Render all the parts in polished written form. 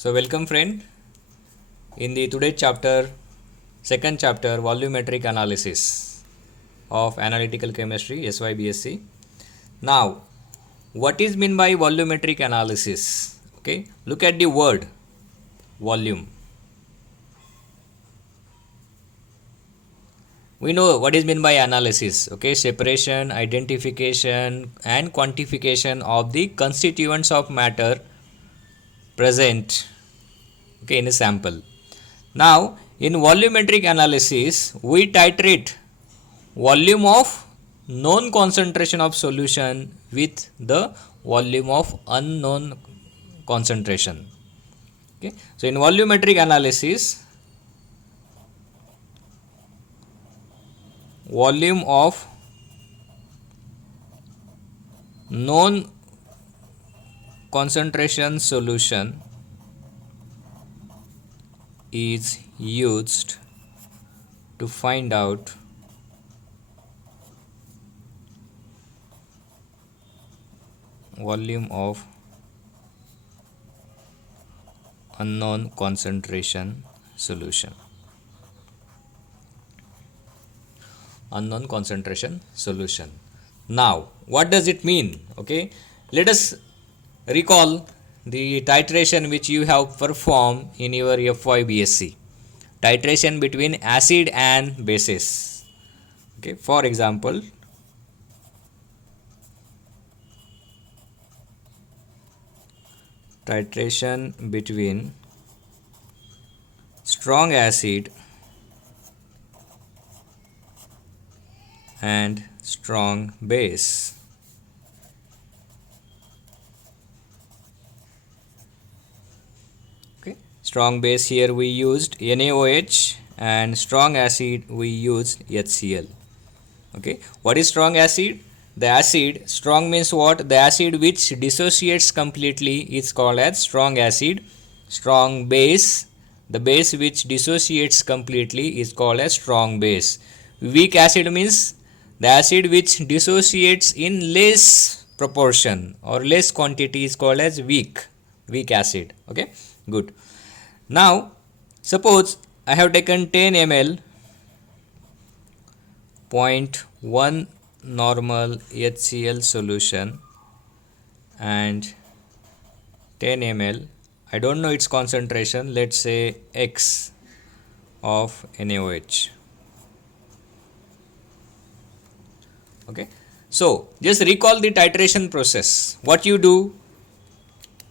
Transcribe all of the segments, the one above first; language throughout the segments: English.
So welcome friend in the today's chapter, second chapter, volumetric analysis of analytical chemistry SYBSc. Now what is meant by volumetric analysis? Okay, look at the word volume. We know what is meant by analysis. Okay, separation, identification and quantification of the constituents of matter present, okay, in a sample. Now in volumetric analysis we titrate volume of known concentration of solution with the volume of unknown concentration. Okay, so in volumetric analysis, volume of known concentration solution is used to find out volume of unknown concentration solution. Unknown concentration solution. Now what does it mean? Okay, let us recall the titration which you have performed in your FYBSc. Titration between acid and bases. Okay, for example, titration between strong acid and strong base. Okay, strong base here we used NaOH and strong acid we used HCl. Okay, what is strong acid? The acid, strong means what? The acid which dissociates completely is called as strong acid. Strong base, the base which dissociates completely is called as strong base. Weak acid means the acid which dissociates in less proportion or less quantity is called as weak acid. Okay, good. Now suppose I have taken 10 ml 0.1 normal HCl solution and 10 ml, I don't know its concentration, let's say X of NaOH. Okay, so just recall the titration process. What you do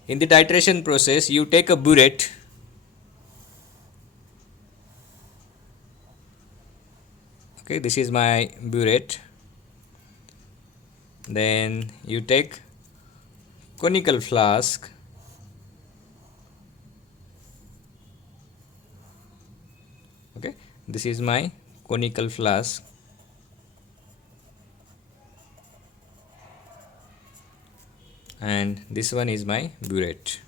in the titration process, you take a burette. Okay, this is my burette. Then you take conical flask. Okay, this is my conical flask. And this one is my burette.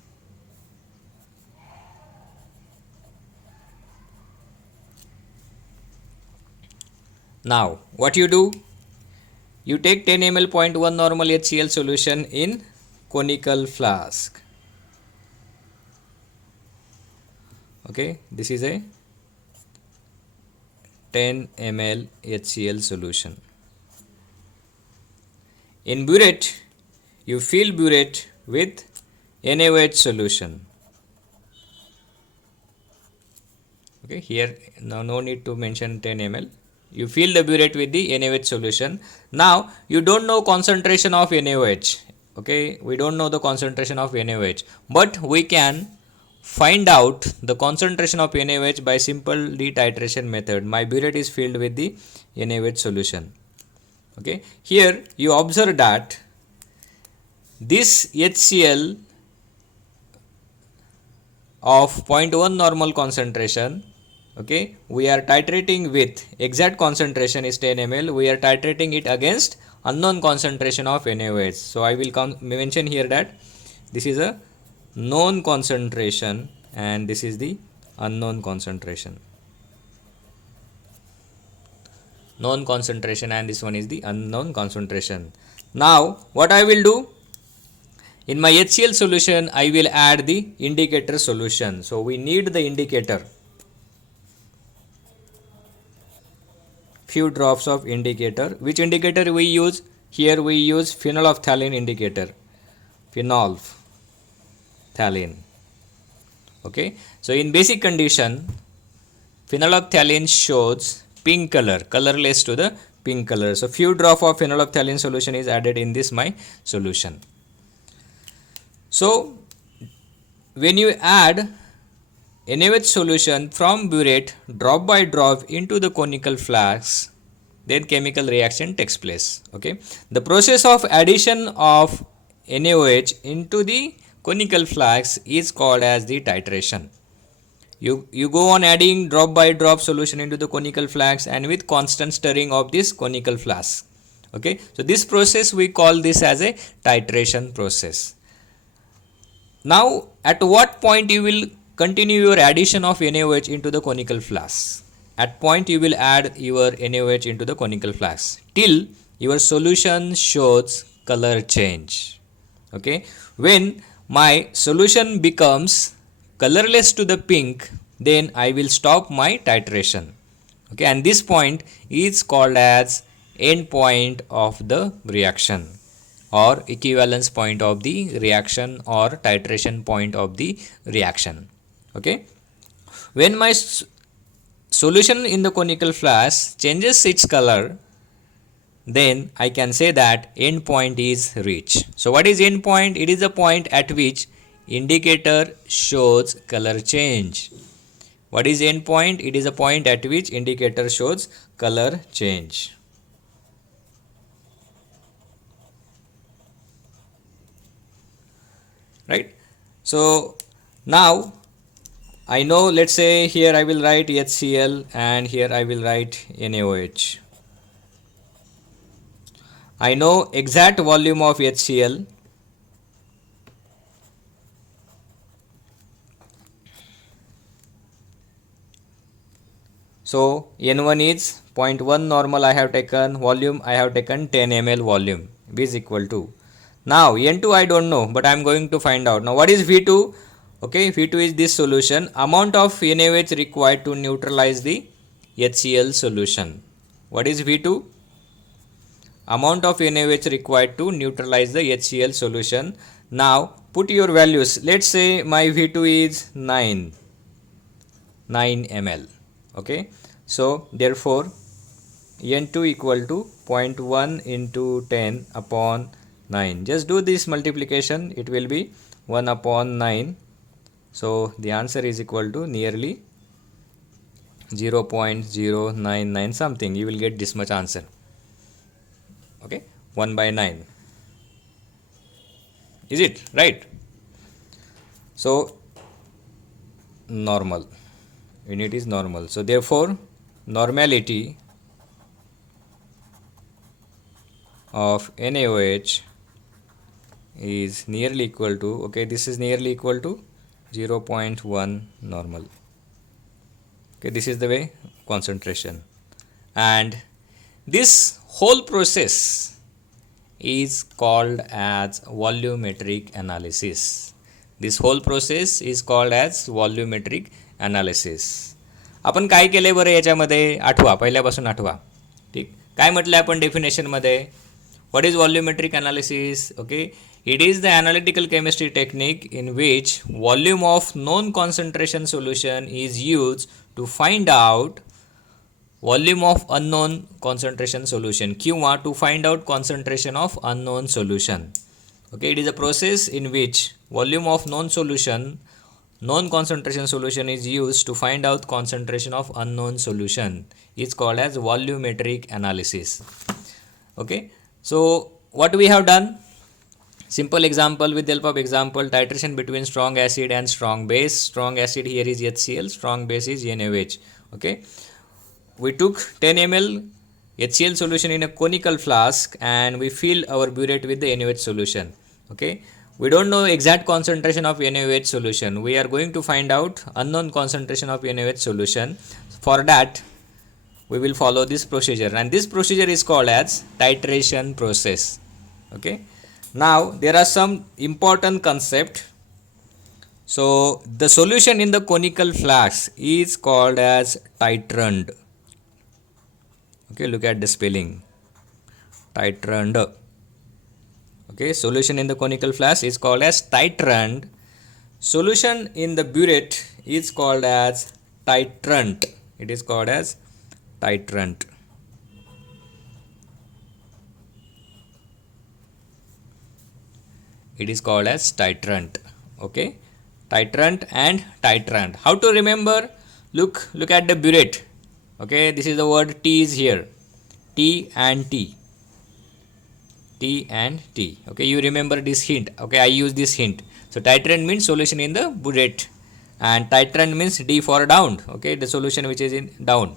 Now what you do? You take 10 ml 0.1 normal HCl solution in conical flask. Okay, this is a 10 ml HCl solution. In burette, you fill burette with NaOH solution. Okay, here no need to mention 10 ml. You fill the burette with the NaOH solution. Now you don't know concentration of NaOH. Okay, we don't know the concentration of NaOH, but we can find out the concentration of NaOH by simple detitration method. My burette is filled with the NaOH solution. Okay, here you observe that this HCl of 0.1 normal concentration, okay, we are titrating with exact concentration is 10 ml. We are titrating it against unknown concentration of NaOH. So I will mention here that this is a known concentration and this is the unknown concentration. Known concentration and this one is the unknown concentration. Now what I will do? In my HCl solution, I will add the indicator solution. So we need the indicator. Few drops of indicator. Which indicator we use? Here we use phenolphthalein indicator. Phenolphthalein. Okay. So in basic condition, phenolphthalein shows pink color, colorless to the pink color. So few drop of phenolphthalein solution is added in this my solution. So when you add NaOH solution from burette drop by drop into the conical flask, then chemical reaction takes place. Okay, the process of addition of NaOH into the conical flask is called as the titration. You go on adding drop by drop solution into the conical flask and with constant stirring of this conical flask. Okay, so this process we call this as a titration process. Now at what point you will continue your addition of NaOH into the conical flask? At point you will add your NaOH into the conical flask till your solution shows color change. Okay, when my solution becomes colorless to the pink, then I will stop my titration. Okay, and this point is called as end point of the reaction or equivalence point of the reaction or titration point of the reaction. Okay, when my solution in the conical flask changes its color, then I can say that end point is reached. So what is end point? It is a point at which indicator shows color change. What is end point? It is a point at which indicator shows color change. Right? So now I know, let's say here I will write HCl and here I will write NaOH. I know exact volume of HCl. So N1 is 0.1 normal I have taken, volume I have taken 10 ml volume, V is equal to. Now N2 I don't know, but I am going to find out. Now what is V2? Okay, V2 is this solution, amount of NaOH required to neutralize the HCl solution. What is V2? Amount of NaOH required to neutralize the HCl solution. Now put your values. Let's say my V2 is 9 ml. Okay, so therefore N2 equal to 0.1 into 10 upon 9. Just do this multiplication, it will be 1 upon 9. So the answer is equal to nearly 0.099 something. You will get this much answer. Okay, 1 by 9. Is it right? So normal, unit is normal. So therefore normality of NaOH is nearly equal to, okay, this is nearly equal to 0.1 normal. Okay, this is the way concentration, and this whole process is called as volumetric analysis. This whole process is called as volumetric analysis. आपण काय केले बरं याच्यामध्ये? आठवा, पहिल्यापासून आठवा. ठीक, काय म्हटलं आपण डेफिनेशन मध्ये? What is volumetric analysis? Okay, it is the analytical chemistry technique in which volume of known concentration solution is used to find out volume of unknown concentration solution किंवा to find out concentration of unknown solution. Okay, it is a process in which volume of known concentration solution is used to find out concentration of unknown solution. It's called as volumetric analysis. Okay, so what we have done? Simple example, with the help of example, titration between strong acid and strong base. Strong acid here is HCl, strong base is NaOH. Okay, we took 10 ml HCl solution in a conical flask and we fill our burette with the NaOH solution. Okay, we don't know exact concentration of NaOH solution. We are going to find out unknown concentration of NaOH solution. For that we will follow this procedure, and this procedure is called as titration process. Okay, Now there are some important concept. So the solution in the conical flask is called as titrant. Okay, look at the spelling. Titrant. Okay, solution in the conical flask is called as titrant. Solution in the burette is called as titrant. It is called as titrant. It is called as titrant. Okay, titrant and titrant. How to remember? Look at the burette. Okay, this is the word T is here. T and T. T and T. Okay, you remember this hint. Okay, I use this hint. So titrant means solution in the burette, and titrant means D for down. Okay, the solution which is in down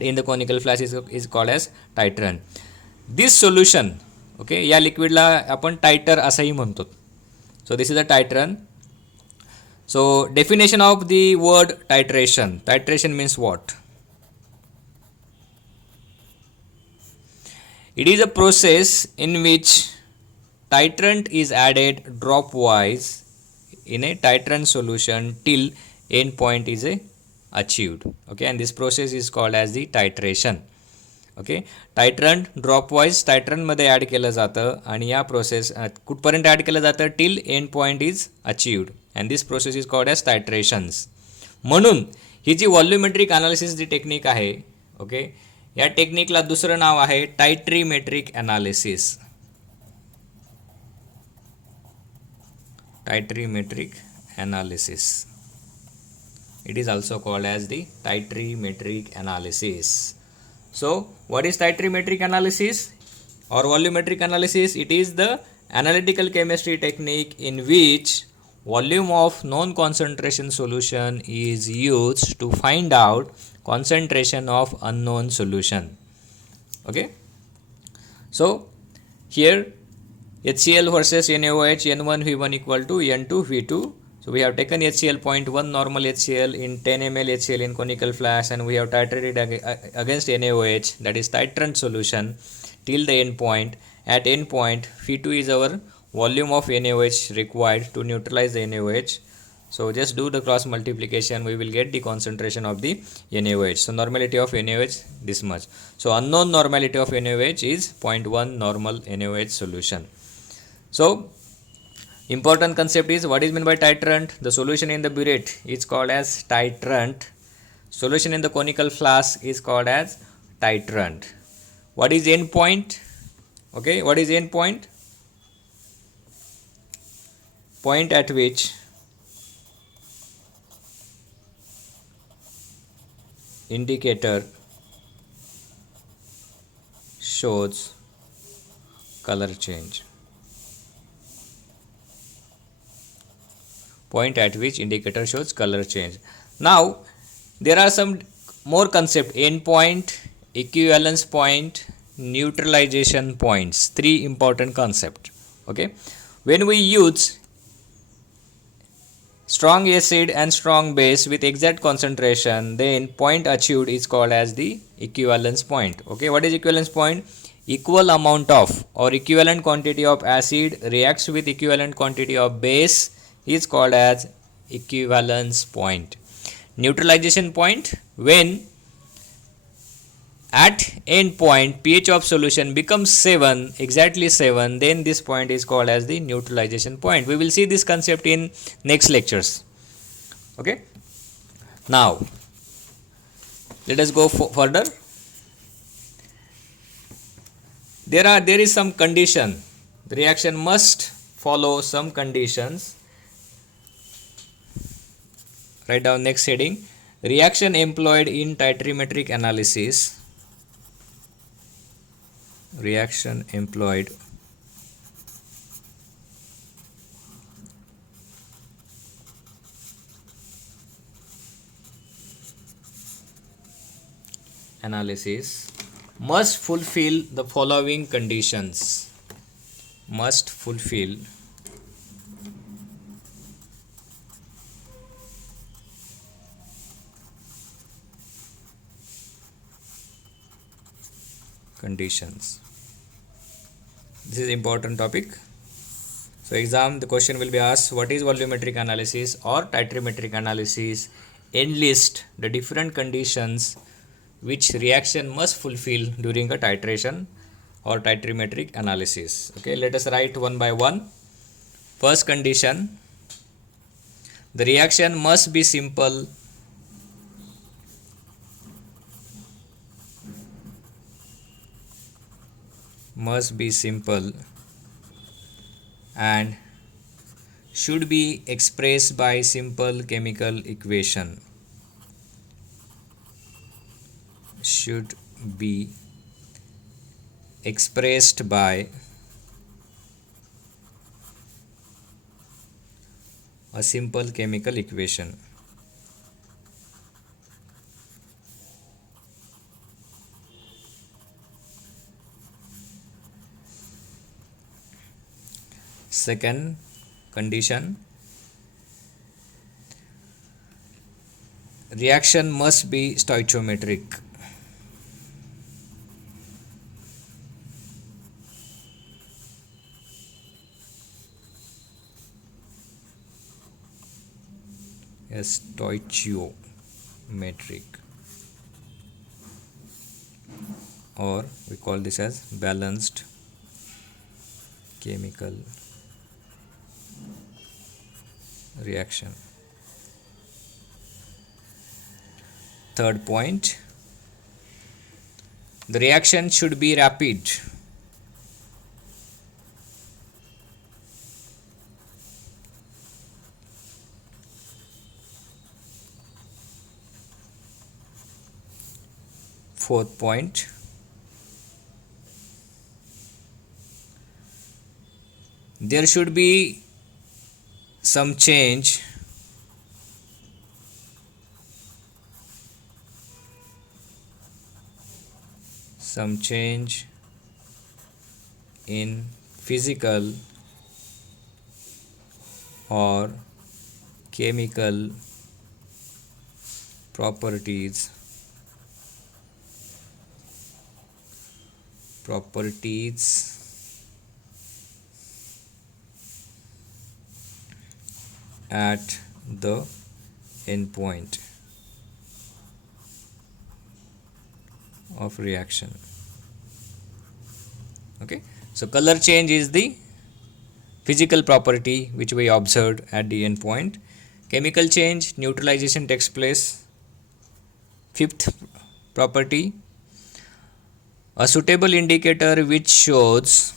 in the conical flask is called as titrant. This solution, okay, या लिक्विडला आपण titre असंही म्हणतो. So this is a titrant. So definition of the word titration. Titration means what? It is a process in which titrant is added dropwise in a titrant solution till end point is achieved. Okay, and this process is called as the titration. Okay, titrant dropwise टायट्रंटमध्ये add केलं जातं आणि या process कुठपर्यंत add केलं जातं till end point is achieved and this process is called as titrations. म्हणून ही जी व्हॉल्युमेट्रिक अनालिसिस जी टेक्निक आहे, ओके, या टेक्निकला दुसरं नाव आहे titrimetric analysis. Titrimetric analysis. It is also called as the titrimetric analysis. So what is titrimetric analysis or volumetric analysis? It is the analytical chemistry technique in which volume of known concentration solution is used to find out concentration of unknown solution. Okay, so here HCl versus NaOH, N1 V1 equal to N2 V2. So we have taken HCl 0.1 normal HCl in 10 ml HCl in conical flask, and we have titrated against NaOH, that is titrant solution, till the end point. At end point, Phi2 is our volume of NaOH required to neutralize the NaOH. So just do the cross multiplication, we will get the concentration of the NaOH. So normality of NaOH this much. So unknown normality of NaOH is 0.1 normal NaOH solution. So important concept is what is meant by titrant. The solution in the burette is called as titrant. Solution in the conical flask is called as titrant. What is end point? Okay, what is end point? Point at which indicator shows color change. Point at which indicator shows color change. Now there are some more concept: end point, equivalence point, neutralization points. Three important concept. Okay, when we use strong acid and strong base with exact concentration, then point achieved is called as the equivalence point. Okay, what is equivalence point? Equal amount of or equivalent quantity of acid reacts with equivalent quantity of base is called as equivalence point. Neutralization point, when at end point pH of solution becomes 7, exactly 7, then this point is called as the neutralization point. We will see this concept in next lectures. Okay, now let us go further. There is some condition. The reaction must follow some conditions. Write down next heading: reaction employed in titrimetric analysis. Reaction employed analysis must fulfill the following conditions. Must fulfill conditions. This is important topic. So exam, the question will be asked, what is volumetric analysis or titrimetric analysis? Enlist the different conditions which reaction must fulfill during a titration or titrimetric analysis. Okay, let us write one by one. First condition, the reaction must be simple. Must be simple and should be expressed by simple chemical equation. Should be expressed by a simple chemical equation. Second condition, reaction must be stoichiometric. Stoichiometric, or we call this as balanced chemical reaction. Third point, the reaction should be rapid. Fourth point, there should be some change in physical or chemical properties at the endpoint of reaction. Okay, so color change is the physical property which we observed at the endpoint. Chemical change, neutralization takes place. Fifth property, a suitable indicator which shows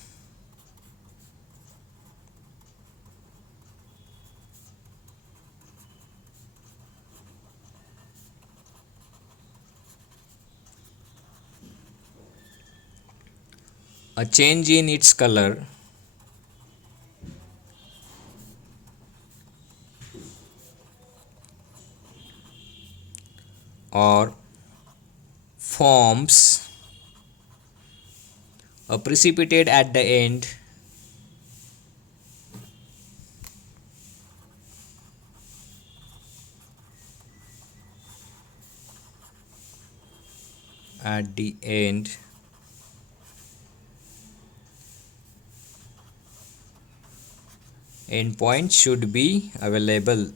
a change in its color or forms a precipitate at the end endpoint should be available.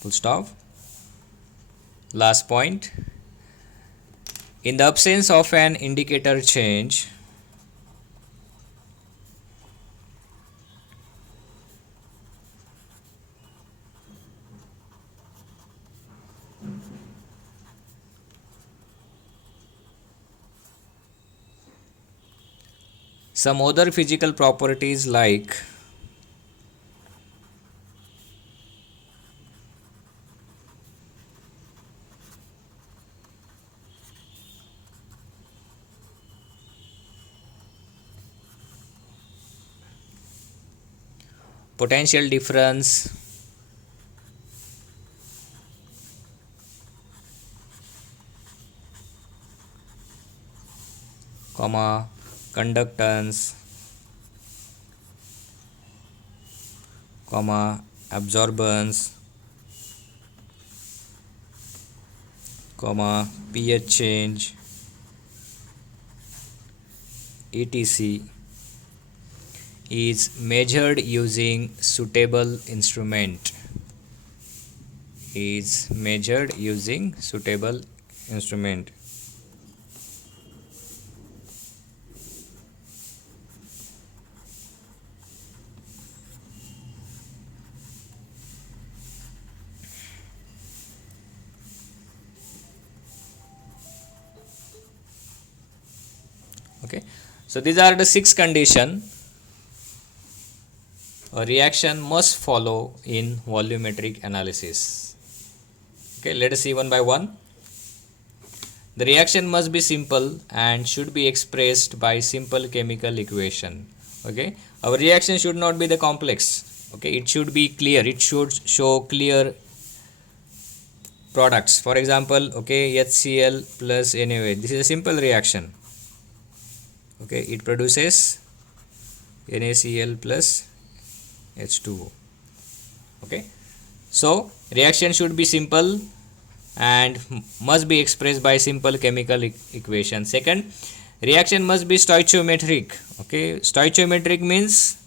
Full stop. Last point, in the absence of an indicator change, some other physical properties like potential difference, conductance, absorbance, pH change, etc is measured using suitable instrument. Is measured using suitable instrument. Okay, so these are the 6 conditions a reaction must follow in volumetric analysis. Okay, let us see one by one. The reaction must be simple and should be expressed by simple chemical equation. Okay, our reaction should not be the complex. Okay, it should be clear. It should show clear products. For example, okay, HCl plus NaOH. This is a simple reaction. Okay, it produces NaCl plus H2O. Okay, so reaction should be simple and must be expressed by simple chemical equation. Second, reaction must be stoichiometric. Okay, stoichiometric means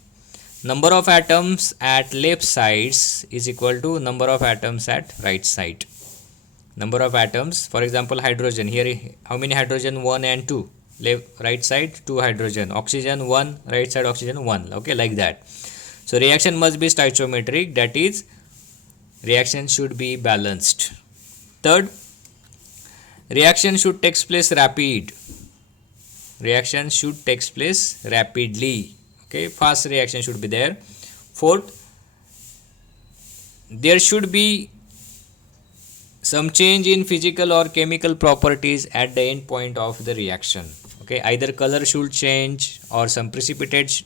number of atoms at left sides is equal to number of atoms at right side. Number of atoms, for example, hydrogen. Here, how many hydrogen? 1 and 2. Left, right side 2 hydrogen. Oxygen 1, right side oxygen 1. Okay, like that. So reaction must be stoichiometric, that is, reaction should be balanced. Third, reaction should take place rapid. Reaction should take place rapidly. Okay, fast reaction should be there. Fourth, there should be some change in physical or chemical properties at the end point of the reaction. Okay, either color should change or some precipitate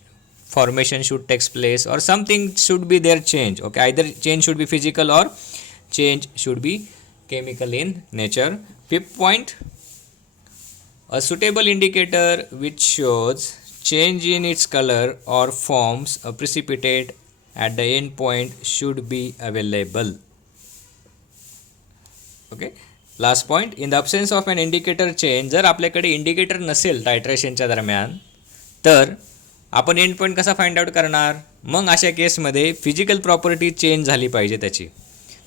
formation should take place or something should be there change. Okay, either change should be physical or change should be chemical in nature. Fifth point, a suitable indicator which shows change in its color or forms a precipitate at the end point should be available. Okay, last point, in the absence of an indicator change, जर आपल्याकडे indicator नसेल टायट्रेशनच्या दरम्यान तर आपण and point कसा find out करणार? मग अशा केसमध्ये फिजिकल प्रॉपर्टी चेंज झाली पाहिजे. त्याची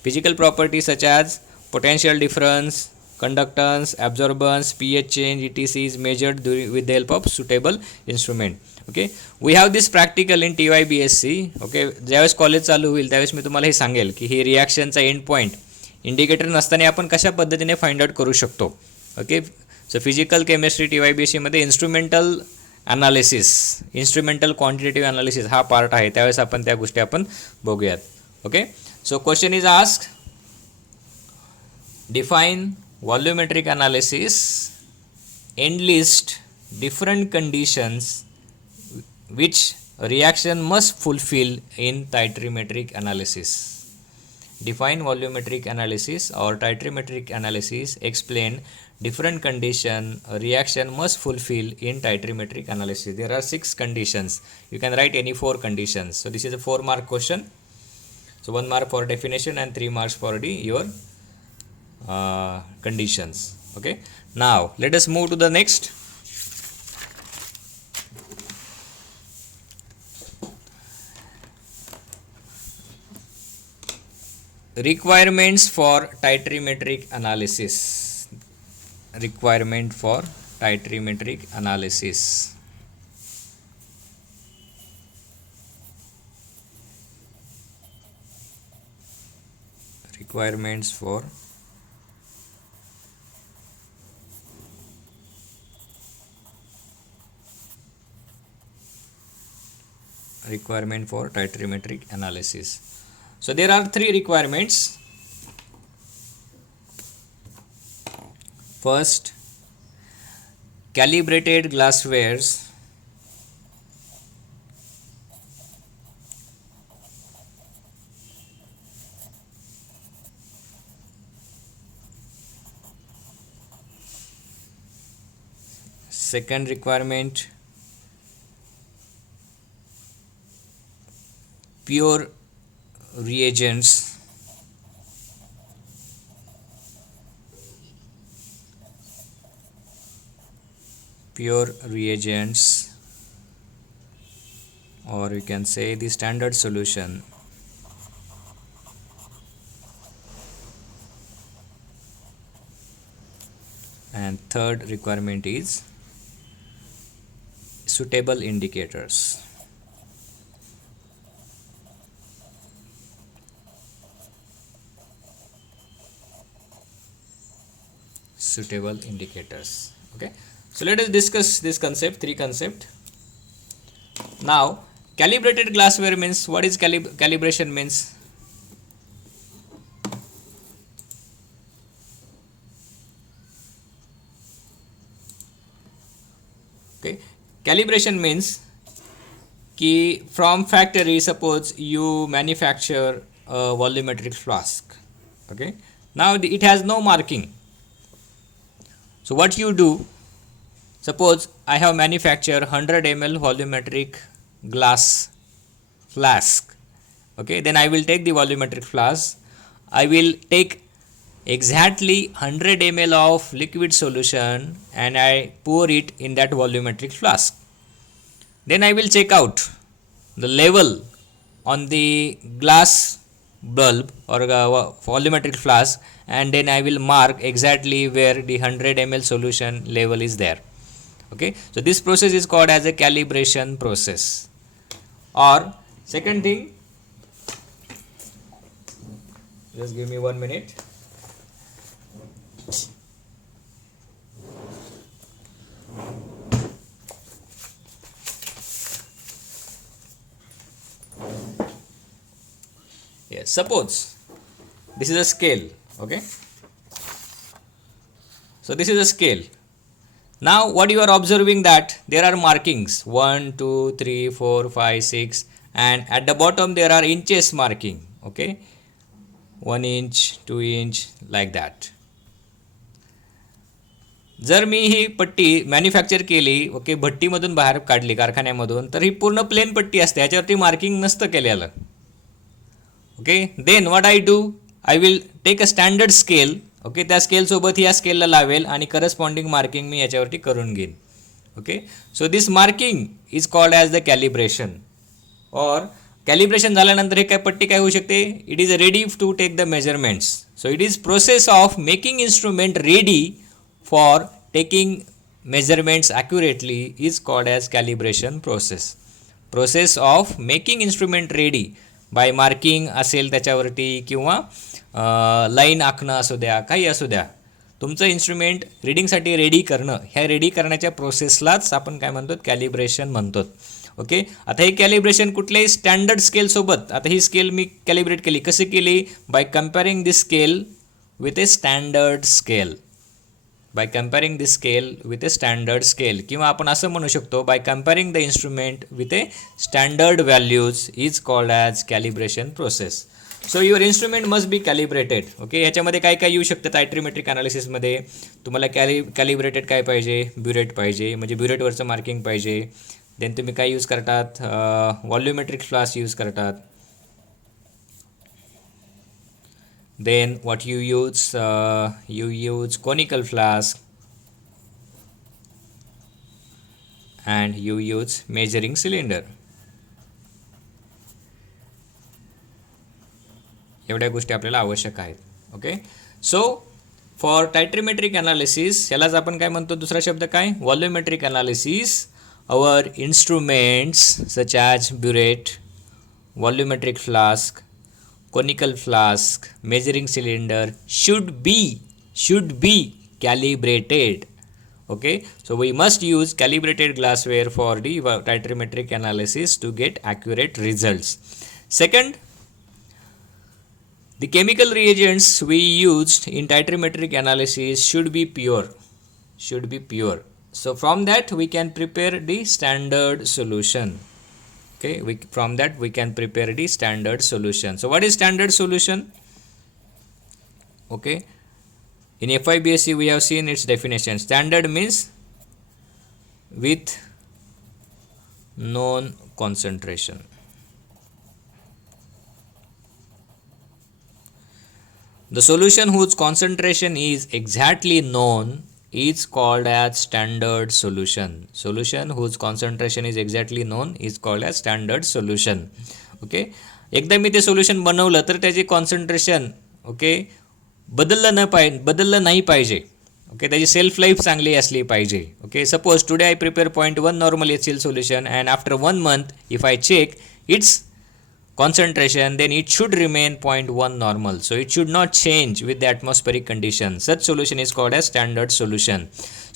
physical property such as potential difference, conductance, absorbance, pH change etc is measured with the help of suitable instrument. Okay, we have this practical in TYBSc. Okay, ज्यावेळेस college चालू होईल त्यावेळेस मी तुम्हाला हे सांगेल की ही रिॲक्शनचा एंड पॉईंट इंडिकेटर नसताना आपण कशा पद्धतीने फाइंड आउट करू शकतो. Okay, so physical chemistry TYBSc मध्ये instrumental analysis, instrumental quantitative analysis हा पार्ट आहे. त्यावेळेस आपण त्या गोष्टी आपण बघूयात. Okay, so question is asked, define volumetric analysis and list different conditions which a reaction must fulfill in titrimetric analysis. Define volumetric analysis or titrimetric analysis. Explain different condition a reaction must fulfill in titrimetric analysis. There are 6 conditions. You can write any 4 conditions. So this is a 4-mark question. So 1 mark for definition and 3 marks for your conditions. Okay, now let us move to the next. Requirements for titrimetric analysis. Requirement for titrimetric analysis. Requirements for titrimetric analysis. So there are 3 requirements. First, calibrated glasswares. Second requirement, pure reagents. Pure reagents. or you can say the standard solution. And third requirement is suitable indicators. Suitable indicators. Okay, so let us discuss this concept, three concept. Now calibrated glassware means, what is calibration means? Okay, calibration means कि from factory, suppose you manufacture a volumetric flask. Okay, now it has no marking. So what you do, suppose I have manufactured 100 ml volumetric glass flask. Okay, then I will take the volumetric flask, I will take exactly 100 ml of liquid solution and I pour it in that volumetric flask. Then I will check out the level on the glass bulb or volumetric flask, and then I will mark exactly where the 100 ml solution level is there. Okay, so this process is called as a calibration process. Or second thing, just give me 1 minute. Yes, suppose this is a scale. Okay, so this is a scale. Now what you are observing, that there are markings 1 2 3 4 5 6, and at the bottom there are inches marking. Okay, 1 inch 2 inch like that. जर मी ही पट्टी manufacture केली, okay, भट्टीमधून बाहेर काढली कारखान्यामधून, तर ही पूर्ण plane पट्टी असते, ह्याच्यावरती मार्किंग नसतं केलेलं. Okay, then what I do, I will take a standard scale. ओके, त्या स्केलसोबत या स्केलला लावेल आणि करस्पॉन्डिंग मार्किंग मी याच्यावरती करून घेईन. Okay, so this marking is called as the calibration. और कॅलिब्रेशन झाल्यानंतर हे काय पट्टी काय होऊ शकते, it is ready to take the measurements. So it is process of making instrument ready for taking measurements accurately is called as calibration process. Process of making instrument ready by marking असेल त्याच्यावरती, किंवा line आखणं असू द्या, काही असू द्या, तुमचं instrument रिडिंगसाठी ready करणं, ह्या रेडी करण्याच्या प्रोसेसलाच आपण काय म्हणतो, कॅलिब्रेशन म्हणतो. ओके, आता हे कॅलिब्रेशन कुठल्याही स्टँडर्ड स्केलसोबत, आता ही स्केल मी कॅलिब्रेट केली, कशी केली, by comparing this scale with a standard scale. By comparing this scale with a standard scale, किंवा आपण असं म्हणू शकतो, by comparing the instrument with a standard values is called as calibration process. So your instrument must be calibrated. Okay, ह्याच्यामध्ये काय काय येऊ शकतं, टायट्रीमेट्रिक अनालिसिसमध्ये तुम्हाला कॅलिब्रेटेड काय पाहिजे, ब्युरेट पाहिजे, म्हणजे ब्युरेटवरचं मार्किंग पाहिजे. देन तुम्ही काय यूज करतात, व्हॉल्युमेट्रिक फ्लास्क यूज करतात. Then what you use conical flask, and you use measuring cylinder. एवढ्या गोष्टी आपल्याला आवश्यक आहेत. Okay, so for titrimetric analysis, यालाच आपण काय म्हणतो, दुसरा शब्द काय, volumetric analysis, our instruments such as burette, volumetric flask, conical flask, measuring cylinder should be calibrated. Okay, so we must use calibrated glassware for the titrimetric analysis to get accurate results. Second, the chemical reagents we used in titrimetric analysis should be pure. So from that we can prepare the standard solution. Okay, from that we can prepare the standard solution. So what is standard solution? Okay, in FIBSc we have seen its definition. Standard means with known concentration. The solution whose concentration is exactly known is called as standard solution. Solution whose concentration is exactly known is called as standard solution. Okay, एकदा मी ते solution बनवलं तर त्याची concentration okay बदललं नाही पाहिजे. Okay, त्याची self life चांगली असली पाहिजे. Okay, suppose today I prepare 0.1 normal HCl solution and after 1 month if I check its concentration, then it should remain 0.1 normal, so it should not change with the atmospheric condition. Such solution is called as standard solution.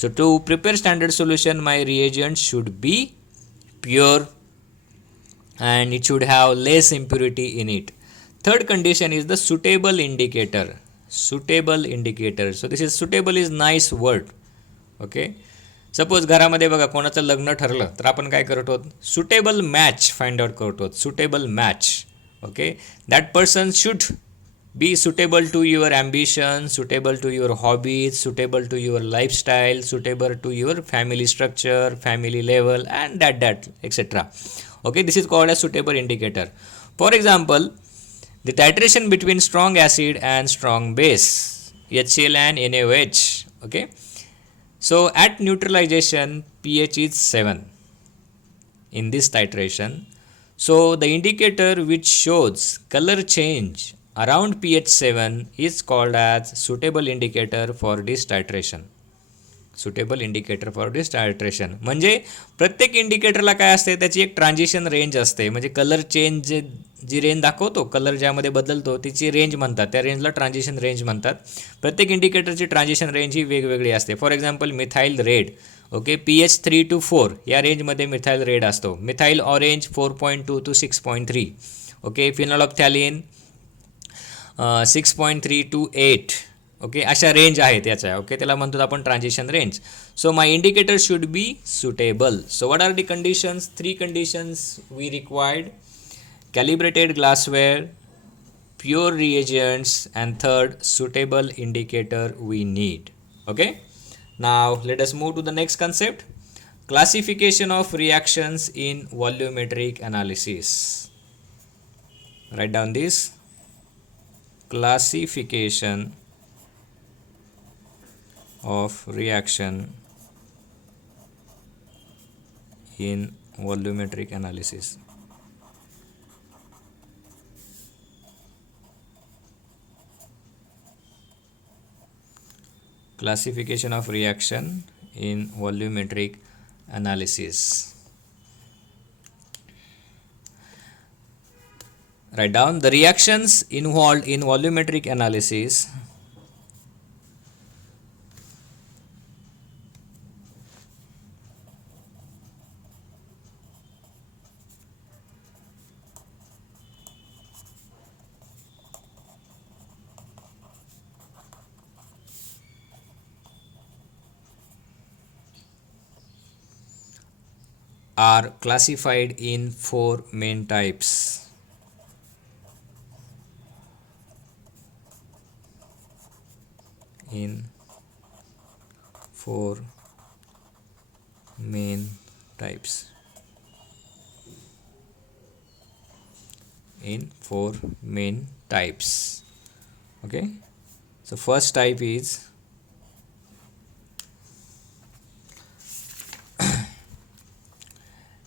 So to prepare standard solution, my reagent should be pure and it should have less impurity in it. Third condition is the suitable indicator. Suitable indicator, so this is suitable is nice word. Okay, suppose घरामध्ये बघा कोणाचं लग्न ठरलं तर आपण काय करतो, suitable match find out करतो. Suitable match. Okay, that person should be suitable to your ambition, suitable to your hobbies, suitable to your lifestyle, suitable to your family structure, family level and that etcetera. Okay, this is called as suitable indicator. For example, the titration between strong acid and strong base HCl and NaOH. Okay, so at neutralization pH is 7 in this titration. So the indicator which shows color change around pH 7 is called as suitable indicator for this titration. Suitable indicator for this titration. म्हणजे प्रत्येक इंडिकेटरला काय असते, त्याची एक transition range असते. म्हणजे colour change जी range दाखवतो, colour ज्यामध्ये बदलतो तिची रेंज म्हणतात, त्या रेंजला ट्रान्झिशन रेंज म्हणतात. प्रत्येक इंडिकेटरची ट्रान्झिशन रेंज ही वेगवेगळी असते. For example methyl red, okay, pH 3 to 4 या रेंजमध्ये मिथाईल रेड असतो. Methyl orange 4.2 to 6.3. Okay, phenolphthalein 6.3 to 8. Okay, अशा रेंज आहेत याच्या. ओके, त्याला म्हणतो आपण transition range. So my indicator should be suitable. So what are the conditions? 3 conditions we required: calibrated glassware, pure reagents, and third, suitable indicator we need. Okay, now let us move to the next concept: classification of reactions in volumetric analysis. Write down this: classification of reaction in volumetric analysis. Classification of reaction in volumetric analysis. Write down the reactions involved in volumetric analysis are classified in 4 main types. In 4 main types. In 4 main types. Okay, so first type is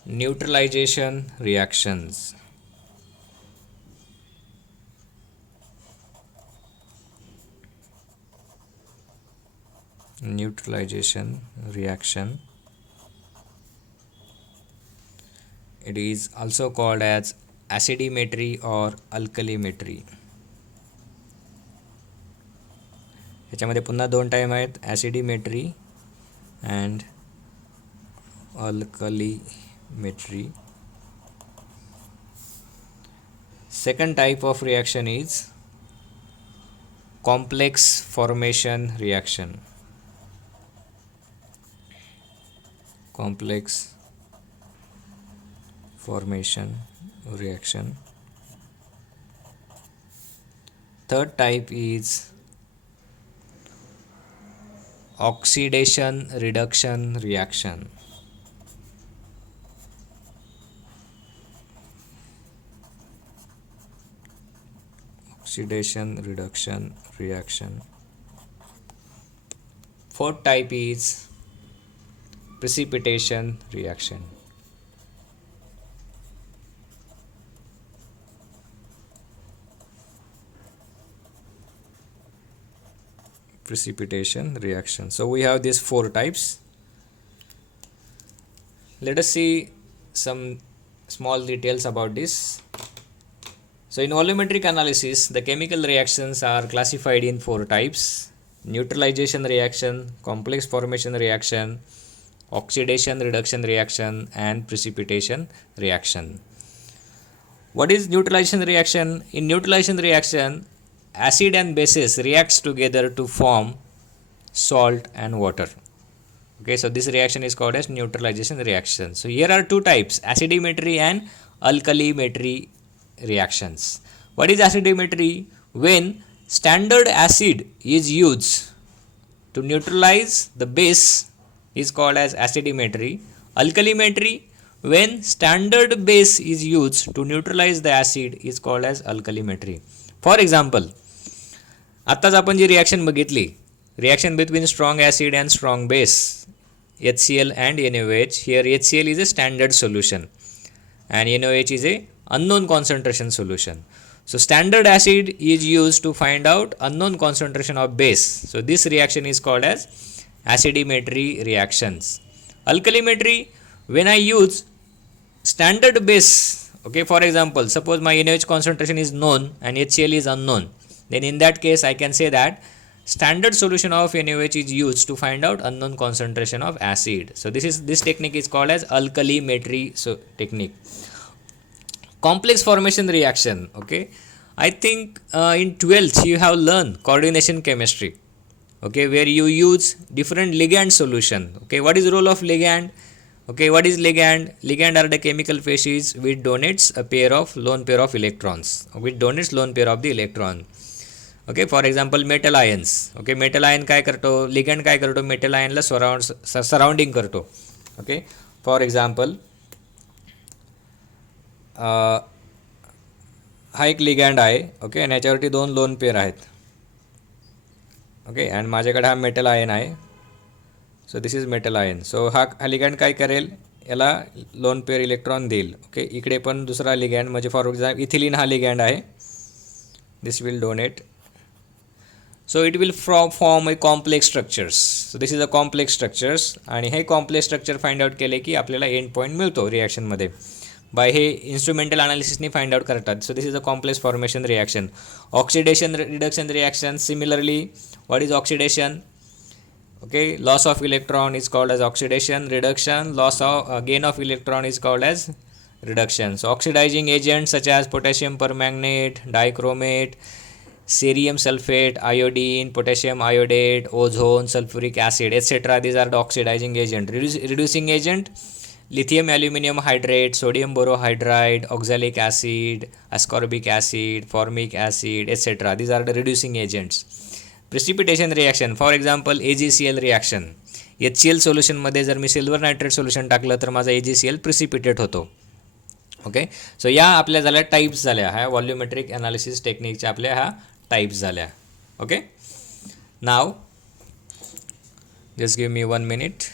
neutralization reactions. Neutralization reaction. It is also called as acidimetry or alkalimetry. ह्याच्यामध्ये पुन्हा 2 type आहेत: ॲसिडिमेट्री and alkalimetry. Second type of reaction is complex formation reaction. Complex formation reaction. Third type is oxidation reduction reaction. Oxidation reduction reaction. fourth type is precipitation reaction. Precipitation reaction. So we have these four types. Let us see some small details about this. So in volumetric analysis, the chemical reactions are classified in four types: neutralization reaction, complex formation reaction, oxidation reduction reaction, and precipitation reaction. What is neutralization reaction? In neutralization reaction, acid and bases reacts together to form salt and water. Okay, so this reaction is called as neutralization reaction. So here are two types: acidimetry and alkalimetry reactions. What is acidimetry? When standard acid is used to neutralize the base is called as acidimetry. Alkalimetry, when standard base is used to neutralize the acid is called as alkalimetry. For example, आत्ताच आपण जी reaction बघितली, reaction between strong acid and strong base, HCl and NaOH. Here HCl is a standard solution and NaOH is a unknown concentration solution. So standard acid is used to find out unknown concentration of base. So this reaction is called as acidimetry reactions. Alkalimetry, when I use standard base, okay, for example, suppose my NaOH concentration is known and HCl is unknown, then in that case I can say that standard solution of NaOH is used to find out unknown concentration of acid. So this technique is called as alkalimetry technique. Complex formation reaction. Okay, I think in 12th you have learned coordination chemistry. Okay, where you use different ligand solution. Okay, what is the role of ligand? Okay, what is ligand? Ligand are the chemical species which donates lone pair of electrons, which donates lone pair of the electron. Okay, for example metal ions. Okay, metal ion काय करतो, ligand काय करतो, metal आयनला surrounding करतो. Okay, for example हा एक ligand आहे. Okay, आणि याच्यावरती दोन लोन पेअर आहेत. ओके, आणि माझ्याकडे हा मेटल आयन आहे. So this is metal ion. So हा लिगँड काय करेल, याला लोन पेअर इलेक्ट्रॉन देईल. ओके, इकडे पण दुसरा लिगँड, म्हणजे फॉर एक्झाम्पल इथिलीन हा लिगँड आहे. This will donate. So it will form a complex structures. So this is a complex structures आणि हे complex structure find out केले की आपल्याला end point मिळतो रिॲक्शनमध्ये. बाय हे इन्स्ट्रुमेंटल अनालिसिसनी फाइंड आउट करतात. सो this is a complex formation reaction. Oxidation reduction reaction, similarly what is oxidation? Okay, loss of electron is called as oxidation. Reduction, gain of electron is called as reduction. So oxidizing agents such as potassium permanganate, dichromate, cerium sulfate, iodine, potassium iodate, ozone, sulfuric acid, etc. These are the oxidizing agent. Reducing agent, lithium aluminum hydrate, sodium borohydride, oxalic acid, ascorbic acid, formic acid, etc. These are the reducing agents. Precipitation reaction, for example AgCl reaction. HCl सोल्युशनमध्ये जर मी silver nitrate solution टाकलं तर माझा AgCl precipitate होतो. Okay, सो या आपल्या झाल्या types झाल्या, ह्या व्हॉल्युमेट्रिक ॲनालिसिस टेक्निकच्या आपल्या ह्या टाईप्स झाल्या. ओके, नाव जस्ट गिव्ह मी 1 minute.